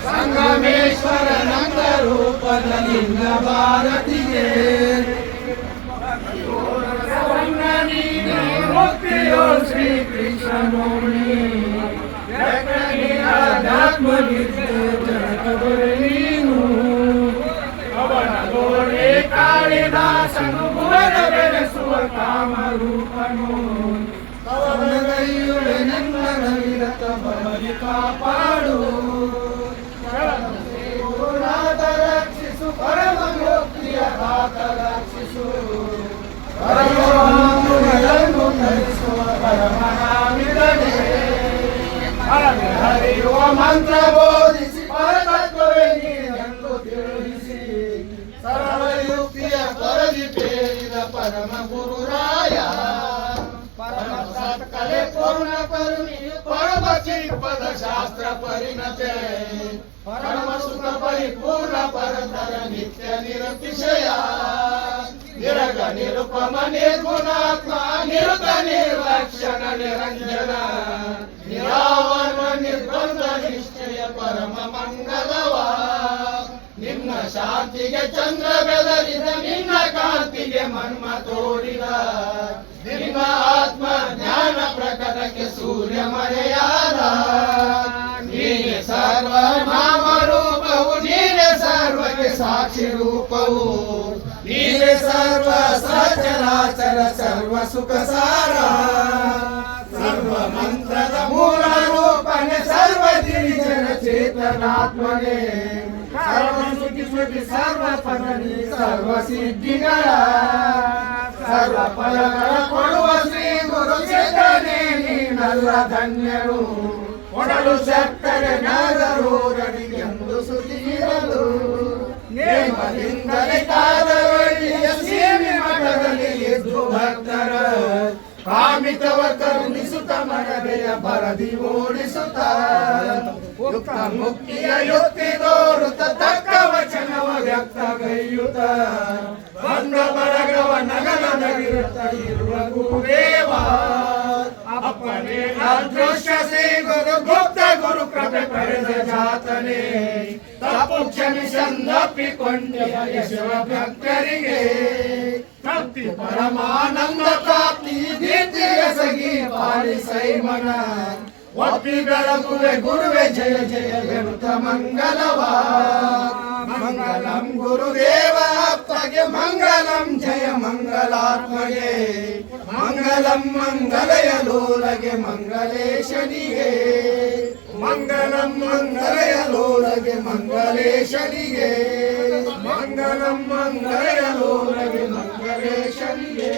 ಸಂಗಮೇಶ್ವರ ನಂದ ರೂಪದ ಲಿಂಗ ಭಾರತಿಗೆ ಮುಕ್ತಿಯೋ ಶ್ರೀ ಕೃಷ್ಣನೋಣಿ ನೀನು ಅವನ ಗೋಡೆ ಕಾಳಿದಾಸನು ಭುವನ ಬೆಳೆಸುವ ಕಾಮರೂಪನು ಕವನಗೈಯುವೆ ನನ್ನ ನವಿರತ ಬಲಿ ಕಾಪಾಡು ಗುರುನಾಥ ರಕ್ಷಿಸು ಪರಮ ಮುಕ್ತಿಯ ದಾತ ರಕ್ಷಿಸು ಪರಮಗಳನ್ನು ಧರಿಸುವ ಪರಮನಾಮಿದನೆ ಹರಿಯುವ ಮಂತ್ರ ಬೋಧಿಸಿ ಪರತತ್ವವೇ ನೀನೆಂದು ತಿಳಿಸಿ ಸರಳ ಯುಕ್ತಿಯ ಪರದಿ ಪೇರಿದ ಪರಮ ಗುರುರಾಯ ಪರಮ ಸತ್ಕಲೆ ಪೂರ್ಣ ಕರುಣಿಯು ಪರಮ ಚಿಪ್ಪದ ಶಾಸ್ತ್ರ ಪರಿಣತೆ ಪರಮ ಸುಖ ಪರಿಪೂರ್ಣ ಪರತರ ನಿತ್ಯ ನಿರತಿಶಯ ನಿರಗ ನಿರುಪಮ ನಿರ್ಗುಣಾತ್ಮ ನಿರುತ ನಿರ್ಲಕ್ಷಣ ನಿರಂಜನ ನಿರಾವರಣ ನಿರ್ಬಂಧ ನಿಶ್ಚಯ ಪರಮ ಮಂಗಲವ ನಿನ್ನ ಶಾಂತಿಗೆ ಚಂದ್ರ ಬೆದರಿದ ನಿನ್ನ ಕಾಂತಿಗೆ ಮನ್ಮ ತೋರಿದ ನಿನ್ನ ಆತ್ಮ ಜ್ಞಾನ ಪ್ರಕಟಕ್ಕೆ ಸೂರ್ಯ ಮರೆಯಾದ ನೀನೆ ಸರ್ವ ನಾಮ ರೂಪವು ನೀನೆ ಸರ್ವಕ್ಕೆ ಸಾಕ್ಷಿ ರೂಪವು ನೀನೆ ಸರ್ವ ಸಚರಾಚರ ಸರ್ವ ಸುಖ ಸಾರ ಸರ್ವ ಮಂತ್ರದ ಮೂಲ ರೂಪನೆ ಸರ್ವ ಗಿರಿಜನ ಚೇತನಾತ್ಮನೆ ಸರ್ವ ಸುಖಿ ಸುಖಿ ಸರ್ವ ಪದನಿ ಸರ್ವ ಸಿದ್ಧಿಗಳ ಸರ್ವ ಫಲಗಳ ಕೊಡುವ ಶ್ರೀ ಗುರು ಚೇತನೆ ನೀನಲ್ಲ ಧನ್ಯರು ಕೊಡಲು ಸತ್ತರೆ ನಾಗರೂರನಿಗೆಂದು ಸುದ್ದಿರಲು ನೇಮದಿಂದಲೇ ಕಾದವಳ್ಳಿಯ ಸೀಮೆ ಮಠದಲ್ಲಿ ಎದ್ದು ಭಕ್ತರ ಕಾಮಿತವ ಕರುಣಿಸುತ್ತ ಮನದೆಯ ಬರದಿ ಓಡಿಸುತ್ತ ಯುಕ್ತ ಮುಕ್ತಿಯ ಯುಕ್ತಿ ತೋರುತ್ತ ತಕ್ಕ ವಚನವ ವ್ಯಕ್ತಗೈಯುತ್ತ ಬಂದ ಬಡಗವ ನಗನ ನಗಿರುತ್ತ ಇರುವ ಗುರುದೇವ ಅಪ್ಪನೇ ಅದೃಶ್ಯ ಶ್ರೀ ಗುರು ಗುಪ್ತ ಗುರು ಕೃಪೆ ಪಡೆದ ಜಾತನೆ ತಪ್ಪು ಕ್ಷಮಿಸಂದಪ್ಪಿಕೊಂಡಿಯ ಯಶವ ಭಕ್ತರಿಗೆ ಭಕ್ತಿ ಪರಮಾನಂದ ಪ್ರಾಪ್ತಿ ದೀರ್ತಿಯ ಸಗಿ ಪಾಲಿಸೈ ಮನ ಒಪ್ಪಿ ಬೆಳಗುವೆ ಗುರುವೆ ಜಯ ಜಯ ಬೆಳುತ್ತ ಮಂಗಲವಾ ಮಂಗಲಂ ಗುರುದೇವ ಅಪ್ಪಗೆ ಮಂಗಲಂ ಜಯ ಮಂಗಲಾತ್ಮಗೆ ಮಂಗಲಂ ಮಂಗಲಯ ಲೋಲಗೆ ಮಂಗಲೇಶನಿಗೆ ಮಂಗಲಂ ಮಂಗಲಯ ಲೋಲಗೆ ಮಂಗಲೇಶನಿಗೆ ಮಂಗಲಂ ಮಂಗಲಯ ಲೋಲಗೆ ಮಂಗಲೇಶನಿಗೆ